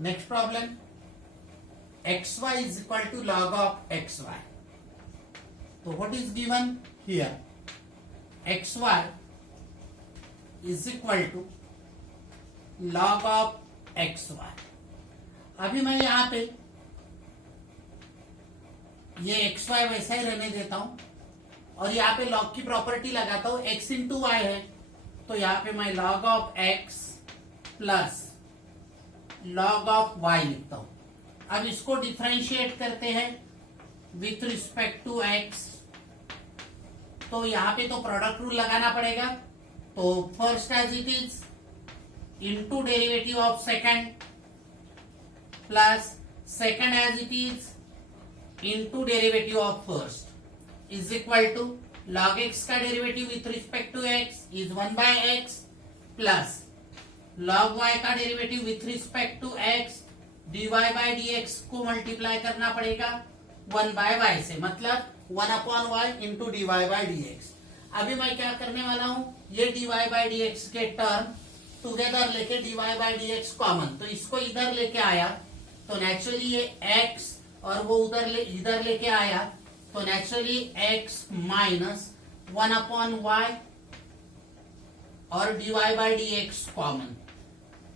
Next problem, xy is equal to log of xy. So what is given here? xy is equal to log of xy. अभी मैं यहां पे ये xy वैसा ही रहने देता हूं और यहाँ पे log की प्रॉपर्टी लगाता हूं. x इंटू वाई है तो यहाँ पे मैं log of x plus log of y लिखता हूं. अब इसको डिफरेंशिएट करते हैं विथ रिस्पेक्ट टू x. तो यहाँ पे तो प्रोडक्ट रूल लगाना पड़ेगा. तो first as it is into derivative of second plus second as it is into derivative of first is equal to log x का derivative with respect to x is 1/x plus log y का derivative with respect to x dy by dx को multiply करना पड़ेगा 1/y से, मतलब 1/y into dy by dx. अभी मैं क्या करने वाला हूं, ये dy बाय dx के टर्म टुगेदर लेके dy बाय dx कॉमन, तो इसको इधर लेके आया तो नेचुरली ये x और वो इधर लेके आया तो नेचुरली x माइनस 1/y और dy बाय dx कॉमन.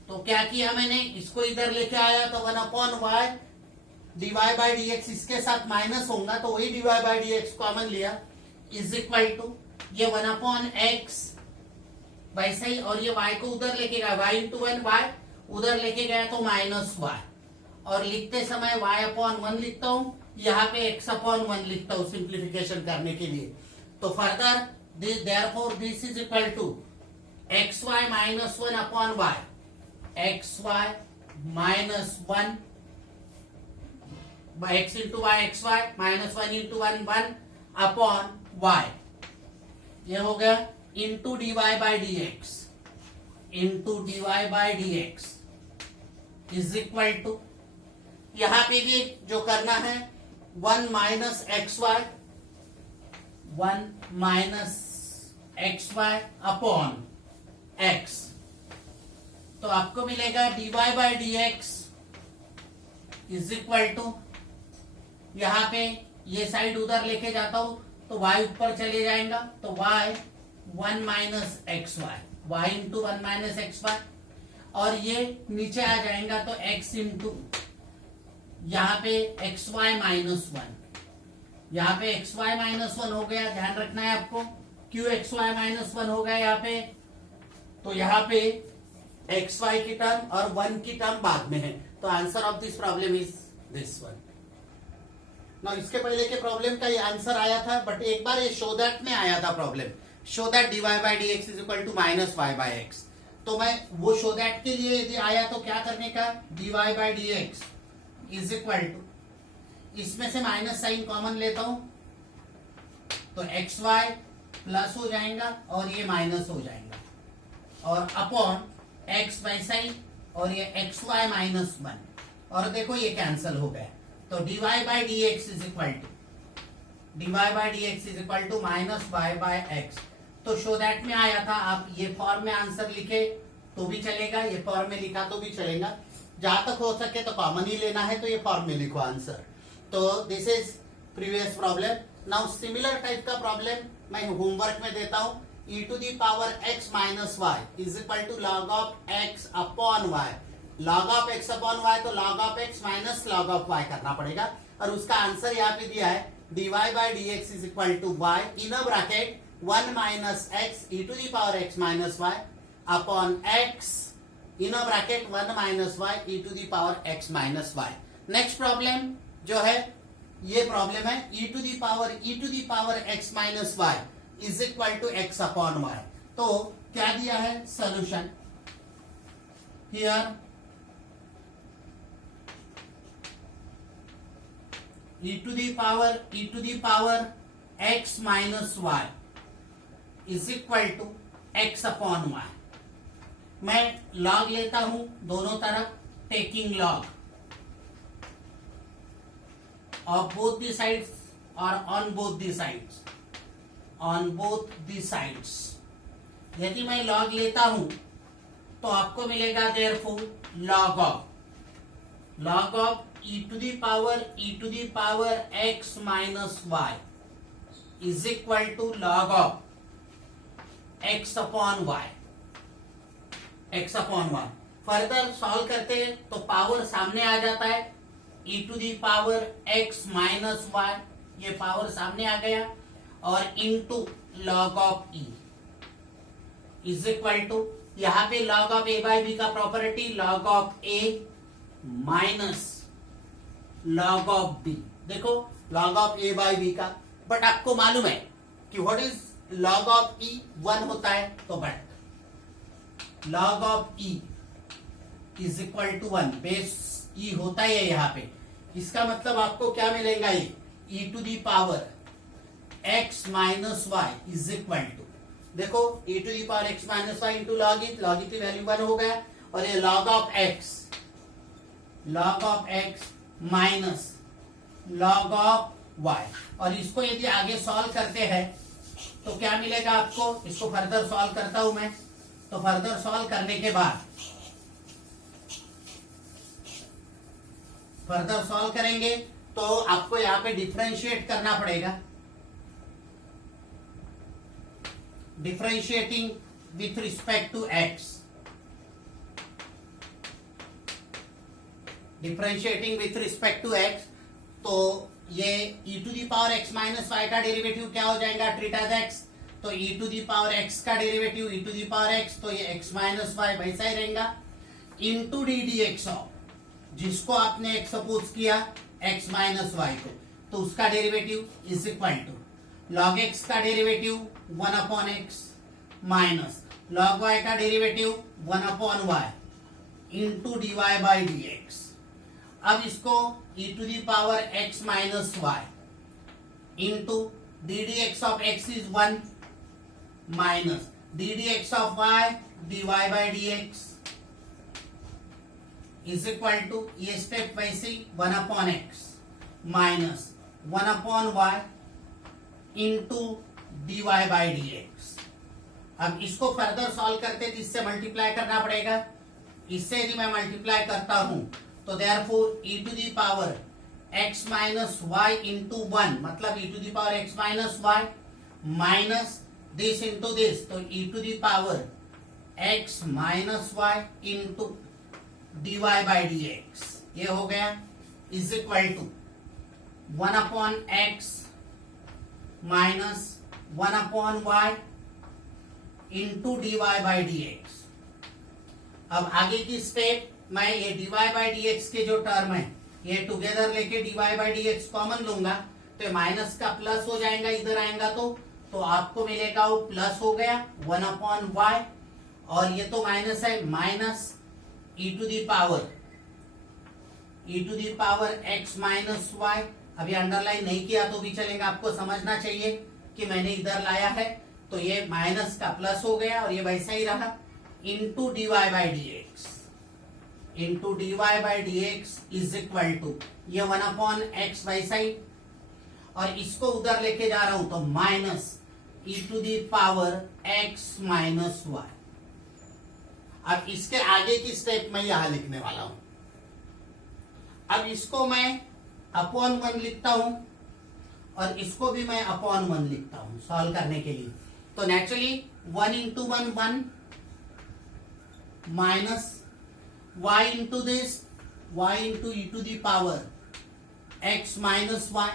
तो क्या किया मैंने, इसको इधर लेके आया तो 1/y dy बाय dx इसके साथ माइनस होगा तो वही dy बाय dx कॉमन लिया इज इक्वल टू ये 1/x वैसे ही, और ये y को उधर लेके गया y इंटू 1y उधर लेके गया तो माइनस y, और लिखते समय y/1 लिखता हूं, यहाँ पे x/1 लिखता हूं सिंप्लीफिकेशन करने के लिए. तो further therefore this is equal to xy minus 1/y xy minus 1 x into y xy minus 1 into 1 upon y. ये हो गया into dy by dx into dy by dx is equal to, यहां पे भी जो करना है 1 माइनस xy अपॉन x. तो आपको मिलेगा dy by dx is equal to, यहां पे ये साइड उधर लेके जाता हूं तो y ऊपर चले जाएगा तो y 1 minus xy y into 1 minus xy, और ये नीचे आ जाएगा तो x इंटू यहाँ पे xy माइनस 1, यहाँ पे xy माइनस 1 हो गया. ध्यान रखना है आपको, क्यों xy माइनस 1 हो गया यहाँ पे, तो यहाँ पे xy की टर्म और 1 की टर्म बाद में है. तो answer of this problem is this one. ना इसके पहले के प्रॉब्लम का ये आंसर आया था, बट एक बार ये शो दैट में आया था problem, show that dy by dx is equal to minus y by x. तो मैं वो शो दैट के लिए यदि आया तो क्या करने का, dy by dx is equal to, इसमें से माइनस साइन कॉमन लेता हूं तो xy प्लस हो जाएगा और ये माइनस हो जाएगा, और अपॉन x वैसा ही, और ये xy माइनस 1, और देखो ये कैंसिल हो गया. तो dy by dx is equal to minus y by x. तो शो दैट में आया था, आप ये फॉर्म में आंसर लिखे तो भी चलेगा, ये फॉर्म में लिखा तो भी चलेगा, जहां तक हो सके तो कॉमन ही लेना है तो ये फॉर्म में लिखो आंसर. तो this is previous problem. Now similar type का प्रॉब्लम मैं होमवर्क में देता हूं. e to the power x minus y is equal to log of x upon y. Log of x upon y तो log of x minus log of y करना पड़ेगा, और उसका आंसर यहाँ पे दिया है dy by dx is equal to y in a bracket 1 minus x e to the power x minus y upon x in a bracket 1 minus y e to the power x minus y. Next problem जो है ये problem है e to the power x minus y is equal to x upon y. तो क्या दिया है solution here, e to the power x minus y is equal to x upon y. मैं log लेता हूं दोनों तरफ, taking log of both the sides और ऑन बोथ दी साइड्स. यदि मैं लॉग लेता हूं तो आपको मिलेगा therefore log of log of e to the power x minus y is equal to log of x upon y. Further solve करते हैं तो पावर सामने आ जाता है, e to the power x minus y, ये पावर सामने आ गया, और into log of e is equal to, यहां पे log of a by b का property log of a minus log of b. देखो log of a by b का, बट आपको मालूम है कि what is log of e 1 होता है, तो but log of e is equal to 1, base e होता है यहां पे. इसका मतलब आपको क्या मिलेगा, ये e to the power x minus y is equal to, देखो e to the power x minus y into log e की वैल्यू 1 हो गया, और ये log of x minus log of y, और इसको यदि आगे सॉल्व करते हैं तो क्या मिलेगा आपको, इसको फर्दर सॉल्व करता हूं मैं. तो फर्दर सॉल्व करने के बाद फर्दर सॉल्व करेंगे तो आपको यहां पे डिफरेंशिएट करना पड़ेगा. Differentiating with respect to x, differentiating with respect to x, तो ये e to the power x minus y का डेरिवेटिव क्या हो जाएगा, ट्रीट एज x. तो e to the power x का derivative e to the power x, तो ये x माइनस वाई वैसा ही रहेगा, into d d x of, जिसको आपने x सपोज किया x माइनस वाई को, तो उसका derivative is equal to log x का derivative 1 upon x minus log y का derivative 1 upon y into d y by d x. अब इसको e to the power x minus y into d d x of x is 1 minus d d x of y d y by d x is equal to, ये step वैसे 1 upon x minus 1 upon y into d y by d x. अब इसको further solve करते तो इससे multiply करना पड़ेगा. इससे यदि मैं मल्टीप्लाई करता हूं तो therefore e to the power x minus y into 1, मतलब e to the power x minus y minus this into this, तो e to the power x minus y into dy by d x, ये हो गया, is equal to 1 upon x minus 1 upon y into dy by d x. अब आगे की step, मैं ये dy by d x के जो टर्म है ये टुगेदर लेके dy by d x common लूंगा, तो ये माइनस का प्लस हो जाएगा, इधर आएगा तो आपको मिलेगा वो प्लस हो गया 1 अपॉन y, और ये तो माइनस है, minus e to the power x minus y. अभी अंडरलाइन नहीं किया तो भी चलेगा, आपको समझना चाहिए कि मैंने इधर लाया है, तो ये माइनस का प्लस हो गया और ये वैसा ही रहा, into d y by d x, into d y by d x is equal to, ये 1 अपॉन एक्स वैसा ही, और इसको उधर लेके जा रहा हूं तो minus e to the power x minus y. अब इसके आगे की स्टेप मैं यहां लिखने वाला हूं. अब इसको मैं अपॉन 1 लिखता हूं और इसको भी मैं अपॉन 1 लिखता हूं सॉल्व करने के लिए. तो naturally 1 into 1 1 minus y into this y into e to the power x minus y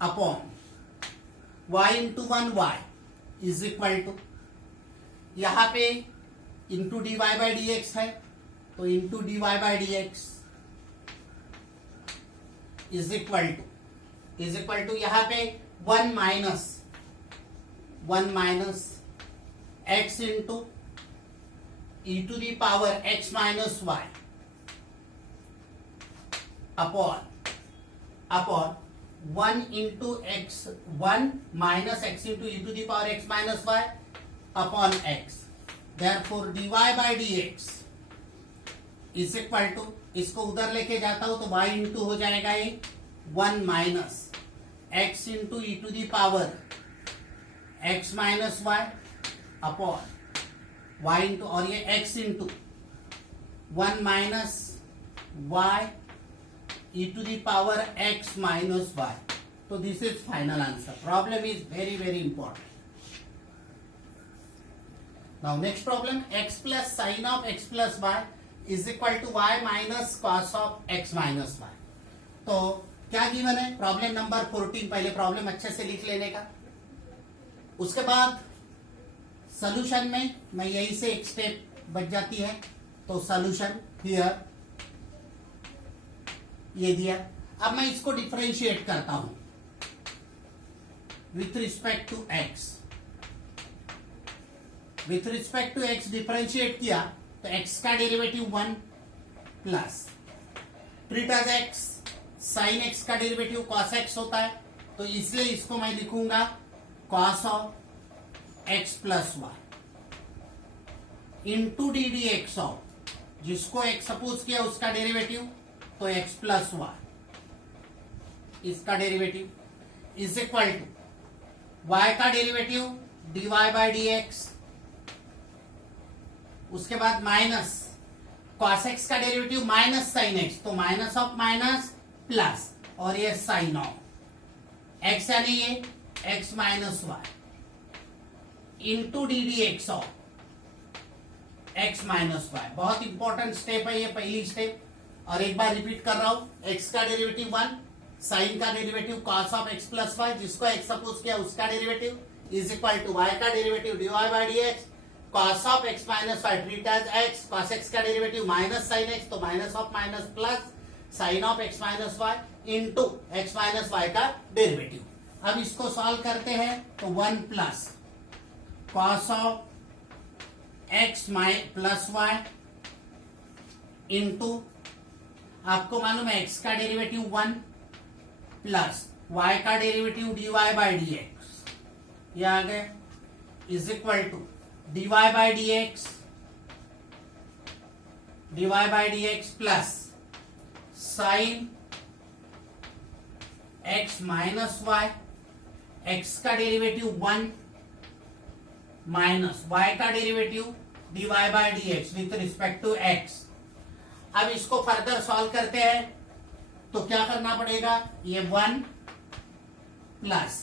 upon y into 1 y is equal to, यहां पे into d y by d x है, तो into d y by d x is equal to यहां पे 1 minus x into e to the power x minus y upon 1 into x 1 minus x into e to the power x minus y upon x. Therefore dy by dx is equal to, इसको उधर लेके जाता हूं तो y into हो जाएगा ये 1 minus x into e to the power x minus y upon y into, और ये x into 1 minus y e to the power x minus y. So this is final answer. Problem is very, very important. Now next problem, x plus sin of x plus y is equal to y minus cos of x minus y. तो क्या given है? Problem number 14. पहले problem अच्छे से लिख लेने का, उसके बाद सॉल्यूशन में मैं यही से एक स्टेप बच जाती है. तो सॉल्यूशन हियर ये दिया. अब मैं इसको डिफरेंशिएट करता हूं with respect to x. With respect to x differentiate किया तो एक्स का derivative 1 plus treat as x, sine x का डेरिवेटिव कॉस एक्स होता है, तो इसलिए इसको मैं लिखूंगा cos of x plus y into d d x of, जिसको एक्स सपोज किया उसका डेरिवेटिव तो एक्स प्लस वाई इसका derivative is equal to y का derivative d y by d x, उसके बाद माइनस कॉस एक्स का डेरिवेटिव माइनस साइन एक्स, तो माइनस ऑफ माइनस प्लस और ये साइन ऑफ एक्स यानी ये x minus y into d d x of x minus y. बहुत important step है ये, पहली स्टेप. और एक बार रिपीट कर रहा हूं, एक्स का डेरिवेटिव 1, साइन का derivative cos of x plus y, जिसको एक्स सपोज किया उसका derivative is equal to y का derivative d y by d x, cos of x minus y treat as x, cos x का derivative minus sine x, तो minus of minus plus sine of x minus y into x minus y का derivative. अब इसको solve करते हैं तो 1 plus cos of x plus y into, आपको मालूम है एक्स का डेरिवेटिव 1 प्लस वाई का derivative d y by d x, ये आ गए is equal to d y by d x plus sine x minus y, x का derivative 1 minus y का derivative d y by d x with respect to x. अब इसको further solve करते हैं तो क्या करना पड़ेगा, ये 1 प्लस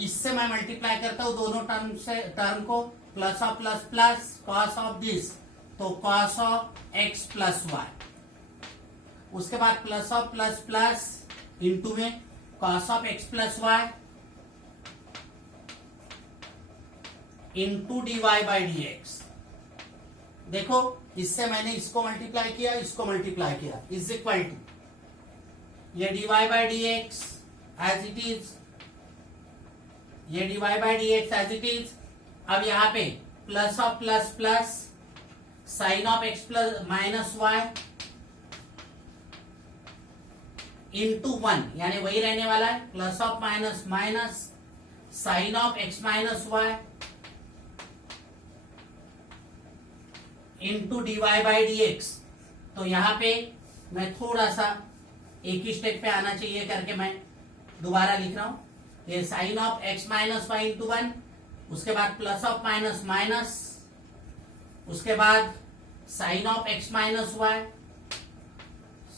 इससे मैं मल्टीप्लाई करता हूं दोनों टर्म को, plus of plus plus cos of this, तो cos of x plus y, उसके बाद plus of plus plus into में cos of x plus y into d y by d x. देखो इससे मैंने इसको मल्टीप्लाई किया, इसको मल्टीप्लाई किया, इज इक्वल टू ये d y by d x as it is, ये d y by d x as it is. अब यहां पे plus of plus plus sine of x plus minus y into 1, यानी वही रहने वाला है, plus of minus minus sine of x minus y into d y by d x. तो यहां पे मैं थोड़ा सा एक ही स्टेप पे आना चाहिए करके मैं दोबारा लिख रहा हूं, ये sine of x minus y into 1, उसके बाद प्लस ऑफ माइनस माइनस, उसके बाद sine of x minus y,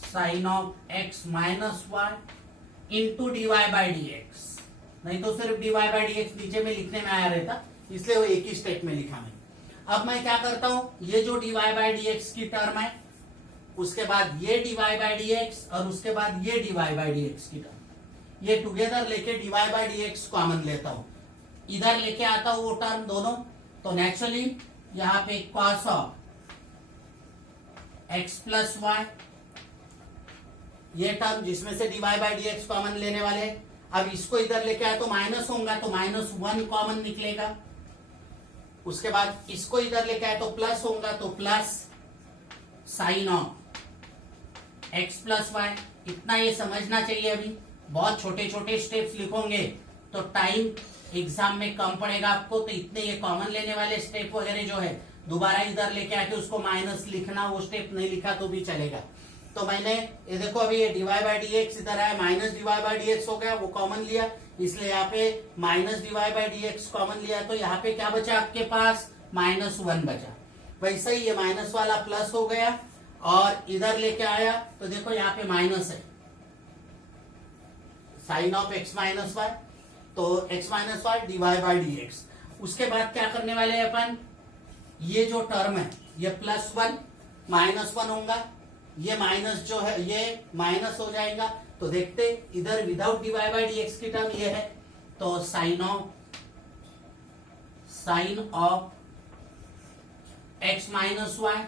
sine of x minus y into d y by d x. नहीं तो सिर्फ d y by d x नीचे में लिखने में आया रहता, इसलिए वो एक ही स्टेप में लिखा मैं. अब मैं क्या करता हूं, ये जो d y by d x की टर्म है, उसके बाद ये d y by d x और उसके बाद ये d y by d x की टर्म, ये टुगेदर लेके d y by d x common लेता हूं, इधर लेके आता हूं वो टर्म दोनों, तो नेचुरली यहां पे cos of x plus y, ये टर्म जिसमें से d y by d x common लेने वाले, अब इसको इधर लेके आए तो माइनस होगा, तो -1 कॉमन निकलेगा. उसके बाद इसको इधर लेके आए तो प्लस होगा, तो plus sine of x plus y. इतना ये समझना चाहिए. अभी बहुत छोटे छोटे स्टेप्स लिखोगे तो टाइम एग्जाम में कम पड़ेगा आपको, तो इतने ये कॉमन लेने वाले स्टेप वगैरह जो है दोबारा इधर लेके आके उसको माइनस लिखना, वो स्टेप नहीं लिखा तो भी चलेगा. तो मैंने ये देखो अभी ये डीवाई बाई डी एक्स इधर आया, minus d y by d x हो गया, वो कॉमन लिया, इसलिए यहाँ पे minus d y by d x common लिया, तो यहाँ पे क्या बचा आपके पास -1 बचा. वैसे ही ये माइनस वाला प्लस हो गया और इधर लेके आया तो देखो यहाँ पे माइनस है, sine of x minus y, तो x minus y dy by d x. उसके बाद क्या करने वाले हैं अपन, ये जो टर्म है ये +1 -1 होगा, ये माइनस जो है ये माइनस हो जाएगा। तो देखते इधर without dy by d x की टर्म ये है, तो sine of x minus y,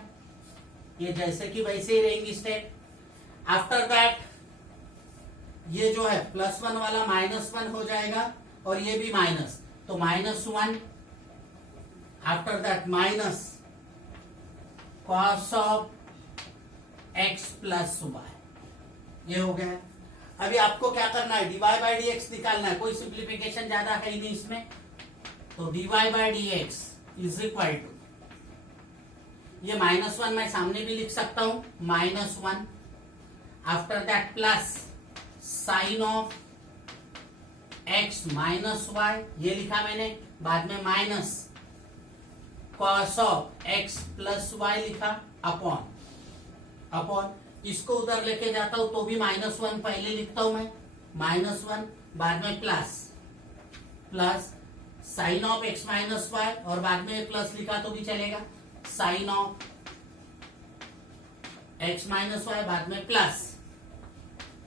ये जैसे कि वैसे ही रहेंगी स्टेप। आफ्टर दैट ये जो है +1 वाला -1 हो जाएगा और ये भी माइनस, तो -1। After that minus cos of x plus y, ये हो गया। अभी आपको क्या करना है, dy बाई डी एक्स निकालना है, कोई सिंप्लीफिकेशन ज्यादा है ही नहीं इसमें। तो dy by d x is equal to, ये -1 मैं सामने भी लिख सकता हूं, -1। After that plus sine of x minus y, ये लिखा मैंने, बाद में minus cos of x plus y लिखा, अपॉन इसको उधर लेके जाता हूं तो भी -1 पहले लिखता हूं मैं, -1 बाद में plus sine of x minus y, और बाद में प्लस लिखा तो भी चलेगा, sine of x minus y, बाद में plus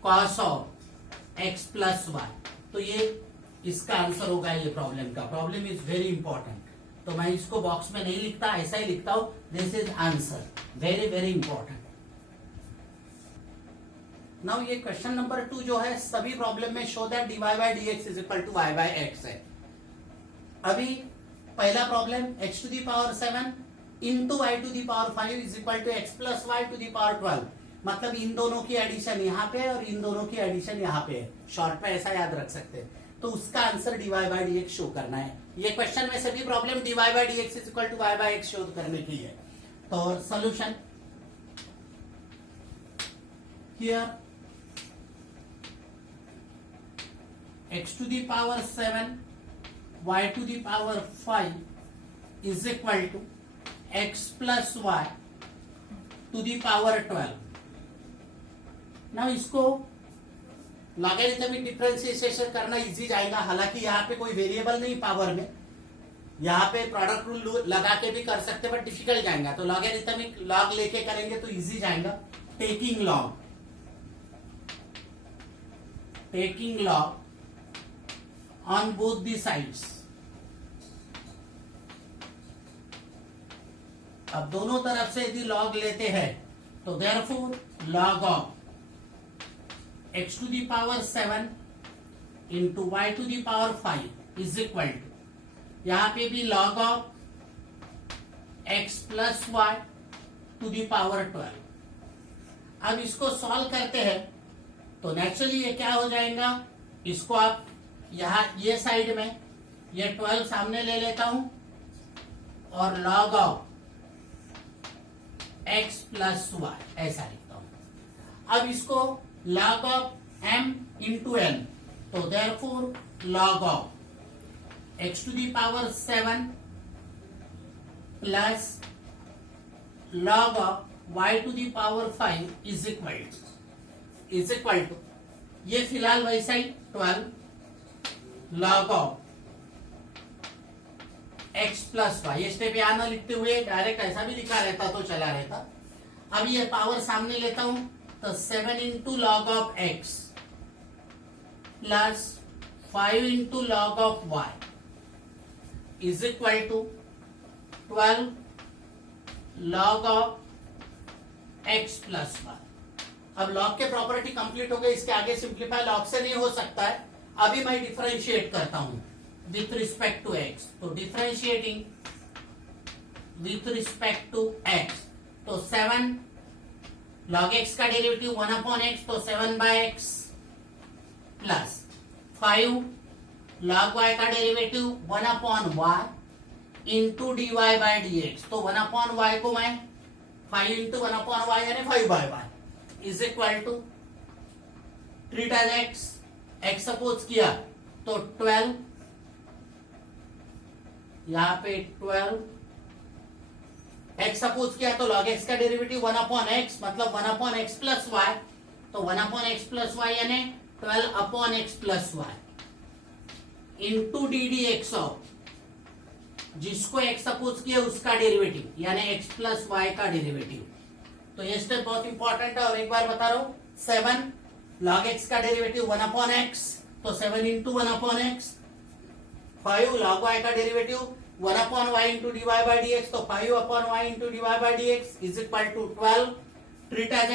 cos of x plus y. तो ये इसका आंसर होगा ये प्रॉब्लम का। प्रॉब्लम इज वेरी इंपॉर्टेंट, तो मैं इसको बॉक्स में नहीं लिखता, ऐसा ही लिखता हूं, this is answer, very very important. Now ये क्वेश्चन नंबर 2 जो है, सभी प्रॉब्लम में show that dy by d x is equal to y by x है। अभी पहला problem x to the power 7 into y to the power 5 is equal to x plus y to the power 12, मतलब इन दोनों की addition यहाँ पे है और इन दोनों की एडिशन यहाँ पे है, शॉर्ट में ऐसा याद रख सकते हैं। तो उसका answer dy by d x show करना है। ये क्वेश्चन में सभी problem dy by d x is equal to y by x show करने की है। तो solution here, x to the power 7 y to the power 5 is equal to x plus y to the power 12। now इसको logarithmic differentiation करना easy जाएगा, हालांकि यहाँ पे कोई वेरिएबल नहीं पावर में, यहाँ पे प्रोडक्ट रूल लगा के भी कर सकते बट डिफिकल्ट जाएगा, तो लॉगरिथमिक लॉग लेके करेंगे तो इजी जाएगा। Taking log on both the sides, अब दोनों तरफ से यदि लॉग लेते हैं तो therefore log of x to the power 7 into y to the power 5 is equal to, यहां पे भी log of x plus y to the power 12। अब इसको सॉल्व करते हैं तो नेचुरली ये क्या हो जाएगा, इसको आप यहां ये साइड में ये 12 सामने ले लेता हूं और log of x plus y ऐसा लिखता हूं। अब इसको log of m into n, तो therefore log of x to the power 7 plus log of y to the power 5 is equal to, ये फिलहाल वैसा ही 12 log of x plus y, ये स्टेप यहां ना लिखते हुए डायरेक्ट ऐसा भी लिखा रहता तो चला रहता। अब ये पावर सामने लेता हूं तो 7 into log of x plus 5 into log of y is equal to 12 log of x plus y. अब लॉग के प्रॉपर्टी कंप्लीट हो गई, इसके आगे सिंप्लीफाई लॉग से नहीं हो सकता है। अभी मैं डिफरेंशिएट करता हूं विथ रिस्पेक्ट टू x, तो differentiating with respect to x, तो 7 log x का डेरिवेटिव 1 अपॉन x, तो 7 by x plus 5 log y का derivative 1 upon y into d y by d x, तो 1 अपॉन y को मैं 5 इंटू 1 अपॉन y यानी 5 by y is equal to treat as x suppose किया तो 12, यहां पे 12 x सपोज किया तो log x का डेरिवेटिव 1/x मतलब 1/x प्लस वाई, तो 1/x प्लस वाई यानी 12/x plus y into d d x of जिसको x सपोज किया उसका डेरिवेटिव यानी x प्लस वाई का डेरिवेटिव। तो ये स्टेप बहुत इंपॉर्टेंट है और एक बार बता रहा हूं 7 log x का डेरिवेटिव 1/x तो 7 इंटू 1/x, 5 log y का derivative 1/y into d y by d x तो 5/y into d y by d x is equal to 12 treat as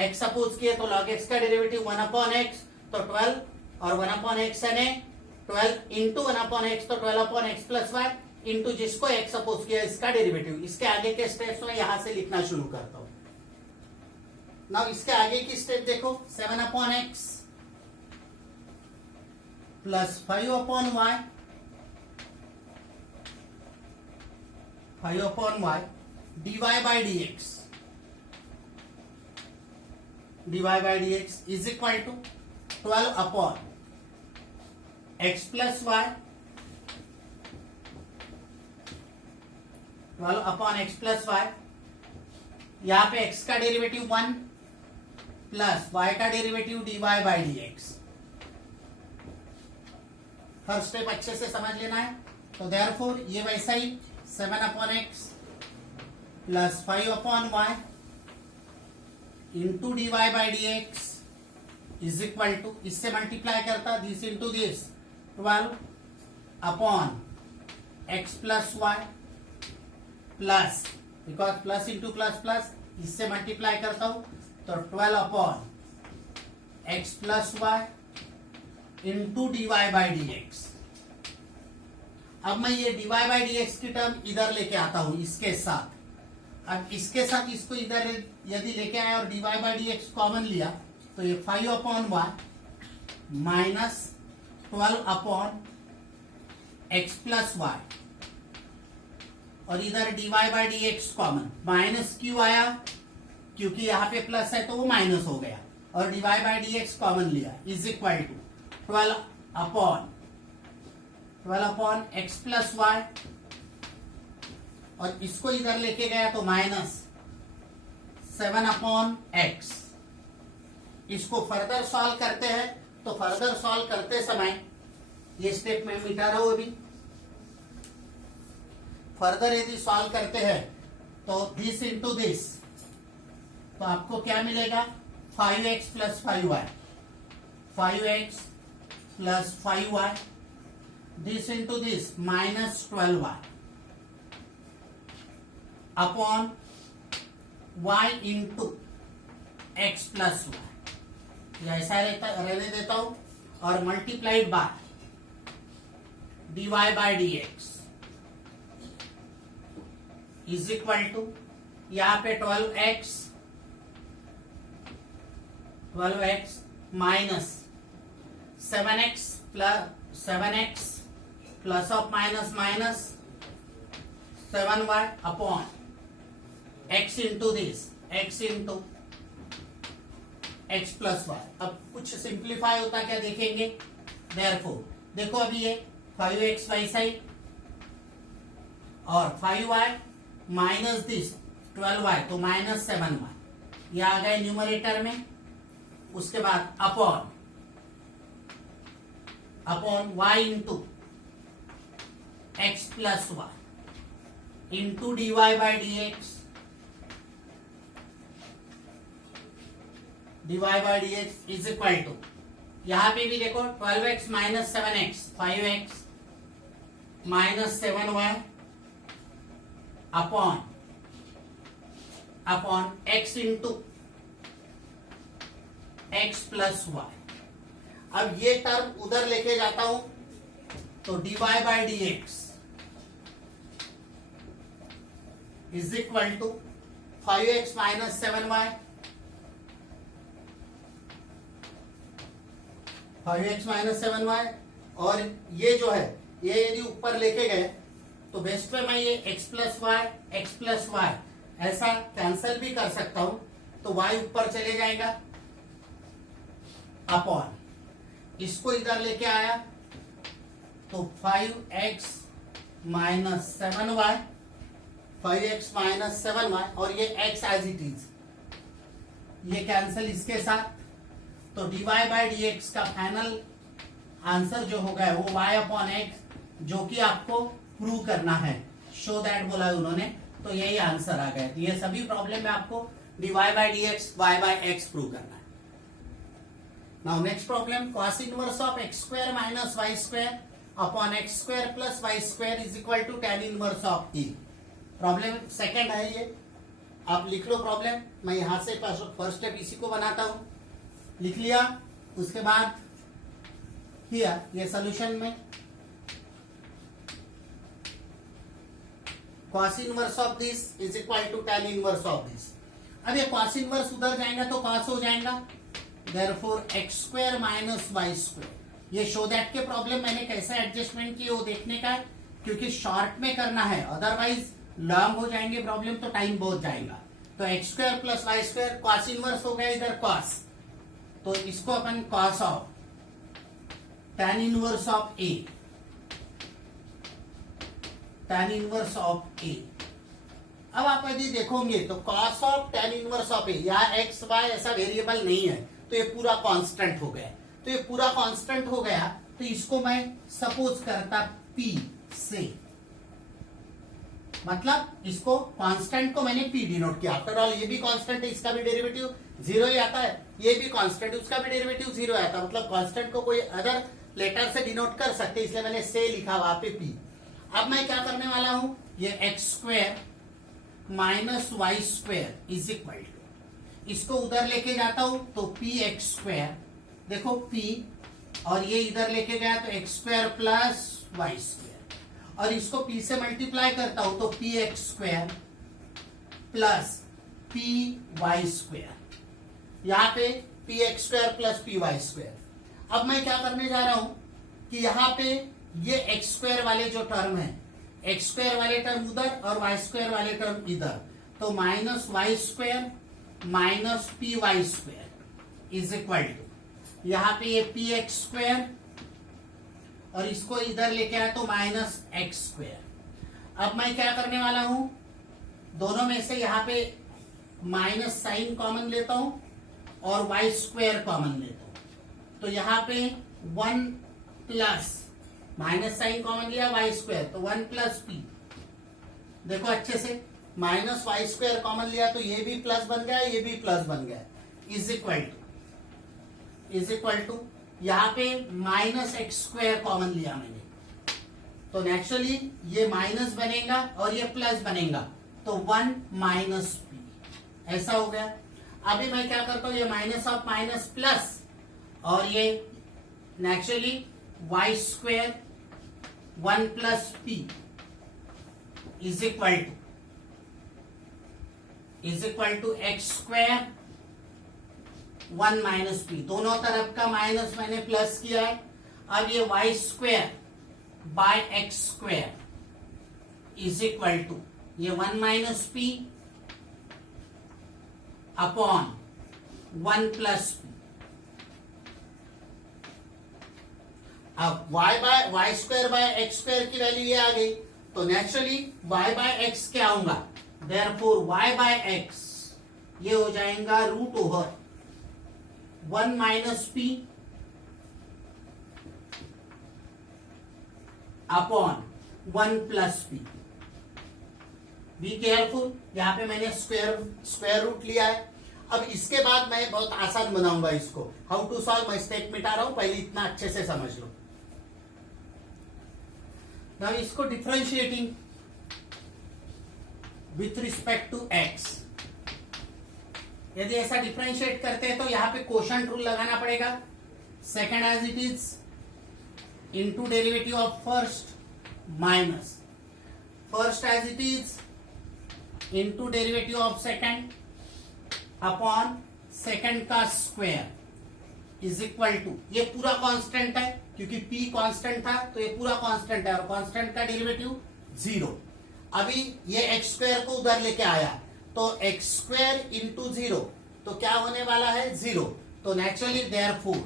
x suppose किए तो log x का derivative 1/x तो 12 और 1/x यानी 12 into 1/x तो 12/x plus y into जिसको x suppose किया इसका डेरिवेटिव। इसके आगे के स्टेप्स में यहां से लिखना शुरू करता हूं। नाउ इसके आगे की स्टेप देखो 7/x plus 5/y 5/y dy by dx is equal to 12/x plus y 12/x plus y। यहां पे x का डेरिवेटिव 1 प्लस y का डेरिवेटिव dy by dx। हर स्टेप अच्छे से समझ लेना है। तो देयरफॉर ये वैसा ही 7/x plus 5/y into d y by d x is equal to, इससे मल्टीप्लाई करता this into this 12/x plus y plus because plus into plus plus इससे मल्टीप्लाई करता हूं तो 12/x plus y into d y by d x. अब मैं ये dy by d x की टर्म इधर लेके आता हूं इसके साथ। अब इसके साथ इसको इधर यदि लेके आए और dy by d x common लिया तो ये 5/y minus 12/x plus y और इधर dy by d x common, minus क्यों आया क्योंकि यहाँ पे प्लस है तो वो माइनस हो गया और dy by d x common लिया is equal to 12/x plus y और इसको इधर लेके गया तो माइनस 7/x। इसको फर्दर सॉल्व करते हैं तो फर्दर सॉल्व करते समय ये स्टेप में मिटा रहा हूं अभी। फर्दर यदि सॉल्व करते हैं तो दिस इंटू दिस तो आपको क्या मिलेगा 5x plus 5y 5x plus 5y this into this minus 12y upon y into x plus y, ये ऐसा रहने देता हूं और multiplied by dy by dx is equal to यहां पे 12x minus 7x plus of minus minus 7y upon x into this x into x plus y. अब कुछ सिंप्लीफाई होता क्या देखेंगे। देयरफॉर देखो अभी ये 5x वैसा ही और 5y माइनस दिस 12y तो माइनस 7y ये आ गए न्यूमरेटर में। उसके बाद upon y into x plus y into d y by d x is equal to यहां पे भी देखो 12x minus 7x 5x minus 7y upon x into x plus y. अब ये टर्म उधर लेके जाता हूं तो dy by d x is equal to 5x minus 7y 5x minus 7y और ये जो है ये यदि ऊपर लेके गए तो बेस्ट पे मैं ये x प्लस वाई ऐसा कैंसल भी कर सकता हूं तो y ऊपर चले जाएगा अपॉन इसको इधर लेके आया तो 5x minus 7y 5x minus 7y और ये x एज इट इज, ये कैंसिल इसके साथ, तो dy बाई dx का फाइनल आंसर जो होगा वो y अपॉन x, जो कि आपको प्रूव करना है, शो दैट बोला है उन्होंने, तो यही आंसर आ गया। तो ये सभी प्रॉब्लम में आपको dy by dx y by x prove करना है। Now next problem, cos inverse of x square minus y square upon x square plus y square is equal to tan inverse of e। Problem second है ये, आप लिख लो problem, मैं यहां से first step इसी को बनाता हूं, लिख लिया, उसके बाद किया ये सोल्यूशन में cos inverse of this is equal to tan inverse of this. अब ये cos इनवर्स उधर जाएगा तो cos हो जाएगा, therefore x square minus y square. ये शो दैट के प्रॉब्लम मैंने कैसे एडजस्टमेंट किए वो देखने का है, क्योंकि शॉर्ट में करना है, अदरवाइज लॉन्ग हो जाएंगे प्रॉब्लम तो टाइम बहुत जाएगा। तो x square plus y square, cos inverse हो गया इधर cos, तो इसको अपन cos of tan inverse of a, tan inverse of a। अब आप यदि देखोगे तो cos of tan inverse of a, यहाँ x y ऐसा वेरिएबल नहीं है, तो ये पूरा कांस्टेंट हो गया। तो ये पूरा कांस्टेंट हो गया, तो इसको मैं सपोज करता p से, मतलब इसको कांस्टेंट को मैंने p डिनोट किया। आफ्टर ऑल ये भी कांस्टेंट है, इसका भी डेरिवेटिव 0 ही आता है, ये भी कांस्टेंट, उसका भी डेरिवेटिव 0 आता है, मतलब कांस्टेंट को कोई अदर लेटर से डिनोट कर सकते, इसलिए मैंने से लिखा वहां पे p। अब मैं क्या करने वाला हूं, ये x square minus y square is equal to, इसको उधर लेके जाता हूं तो p x स्क्वायर, देखो p, और ये इधर लेके गया तो x square plus y square, और इसको p से मल्टीप्लाई करता हूं तो p x square plus p y square, यहाँ पे p x square plus p y square. अब मैं क्या करने जा रहा हूं कि यहाँ पे ये x स्क्वायर वाले जो टर्म है, x स्क्वायर वाले टर्म उधर और y स्क्वायर वाले टर्म इधर, तो minus y square minus p y square is equal to, यहाँ पे ये पी एक्स स्क्वायर और इसको इधर लेके आया तो माइनस एक्स स्क्वायर। अब मैं क्या करने वाला हूं, दोनों में से यहाँ पे माइनस साइन कॉमन लेता हूं और y स्क्वायर कॉमन लेता हूं, तो यहाँ पे 1 प्लस माइनस साइन कॉमन लिया y स्क्वायर, तो 1 प्लस p, देखो अच्छे से, माइनस y स्क्वायर कॉमन लिया तो ये भी प्लस बन गया, ये भी प्लस बन गया, इज इक्वल टू यहाँ पे माइनस एक्स स्क्वायर कॉमन लिया मैंने, तो नेचुरली ये माइनस बनेगा और ये प्लस बनेगा, तो 1 माइनस पी, ऐसा हो गया। अभी मैं क्या करता हूं, ये माइनस ऑफ माइनस प्लस, और ये naturally y square 1 plus p is equal to x square 1 minus p, दोनों तरफ का माइनस मैंने प्लस किया है। अब ये y square by x square is equal to ये 1 minus p upon 1 plus p. अब y square by x square की वैल्यू ये आ गई, तो नेचुरली y बाय एक्स क्या होगा, देयरफॉर y बाय एक्स ये हो जाएगा root over 1 minus p upon 1 plus p. Be careful, यहां पे मैंने स्क्वायर रूट लिया है। अब इसके बाद मैं बहुत आसान बनाऊंगा इसको, हाउ टू सॉल्व, मैं स्टेप मिटा रहा हूं, पहले इतना अच्छे से समझ लो। नाउ इसको differentiating with respect to x, यदि ऐसा डिफरेंशिएट करते हैं तो यहां पे कोशेंट रूल लगाना पड़ेगा। Second as it is into derivative of first minus first as it is into derivative of second upon second का स्क्वायर इज इक्वल टू, ये पूरा कांस्टेंट है क्योंकि p कांस्टेंट था, तो ये पूरा कांस्टेंट है और कांस्टेंट का डेरिवेटिव 0। अभी ये एक्स स्क्वायर को उधर लेके आया, तो एक्स स्क्वायर इंटू 0, तो क्या होने वाला है 0, तो नेचुरली देयरफॉर,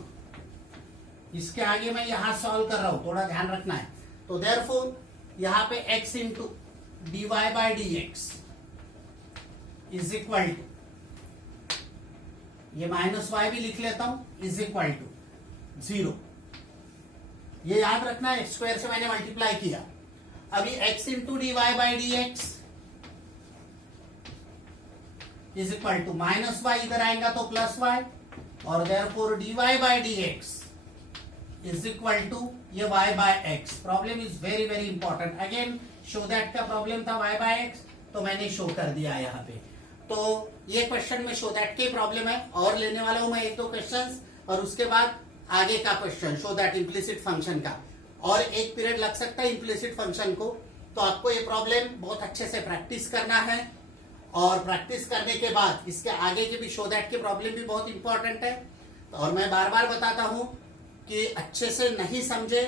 इसके आगे मैं यहां सॉल्व कर रहा हूं, थोड़ा ध्यान रखना है, तो देयरफॉर यहां पे x into dy by dx is equal to, ये माइनस वाई भी लिख लेता हूं, इज इक्वल टू 0। ये याद रखना है, एक्स स्क्वायर से मैंने मल्टीप्लाई किया। अभी x into d y by d x is equal to minus y, इधर आएगा तो प्लस वाई, और therefore d y by d x is equal to ये y by x. Problem is very very important. Again show that का problem था y by x, तो मैंने show कर दिया यहाँ पे। तो ये क्वेश्चन में शो दैट की प्रॉब्लम है, और लेने वाला हूं मैं एक दो क्वेश्चंस, और उसके बाद आगे का question show that implicit function का, और एक पीरियड लग सकता है इम्प्लिसिट फंक्शन को। तो आपको ये प्रॉब्लम बहुत अच्छे से प्रैक्टिस करना है, और प्रैक्टिस करने के बाद इसके आगे की भी शो दैट की प्रॉब्लम भी बहुत इंपॉर्टेंट है। और मैं बार बार बताता हूं कि अच्छे से नहीं समझे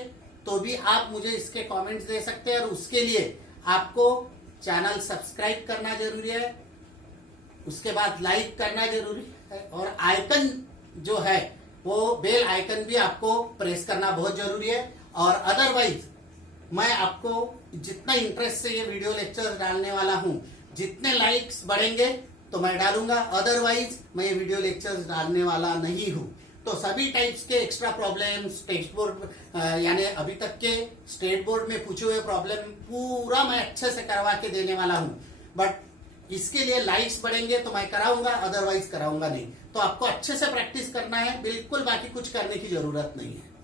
तो भी आप मुझे इसके कमेंट्स दे सकते हैं, और उसके लिए आपको चैनल सब्सक्राइब करना जरूरी है, उसके बाद लाइक करना जरूरी है, और आइकन जो है वो बेल आइकन भी आपको प्रेस करना बहुत जरूरी है। और अदरवाइज मैं आपको जितना इंटरेस्ट से ये वीडियो लेक्चर डालने वाला हूं, जितने लाइक्स बढ़ेंगे तो मैं डालूंगा, अदरवाइज मैं ये वीडियो लेक्चर्स डालने वाला नहीं हूं। तो सभी टाइप्स के एक्स्ट्रा प्रॉब्लम्स टेक्स्ट बोर्ड यानी अभी तक के स्टेट बोर्ड में पूछे हुए प्रॉब्लम पूरा मैं अच्छे से करवा के देने वाला हूं। बट इसके लिए लाइक्स बढ़ेंगे तो मैं कराऊंगा, अदरवाइज कराऊंगा नहीं। तो आपको अच्छे से प्रैक्टिस करना है, बिल्कुल बाकी कुछ करने की जरूरत नहीं है।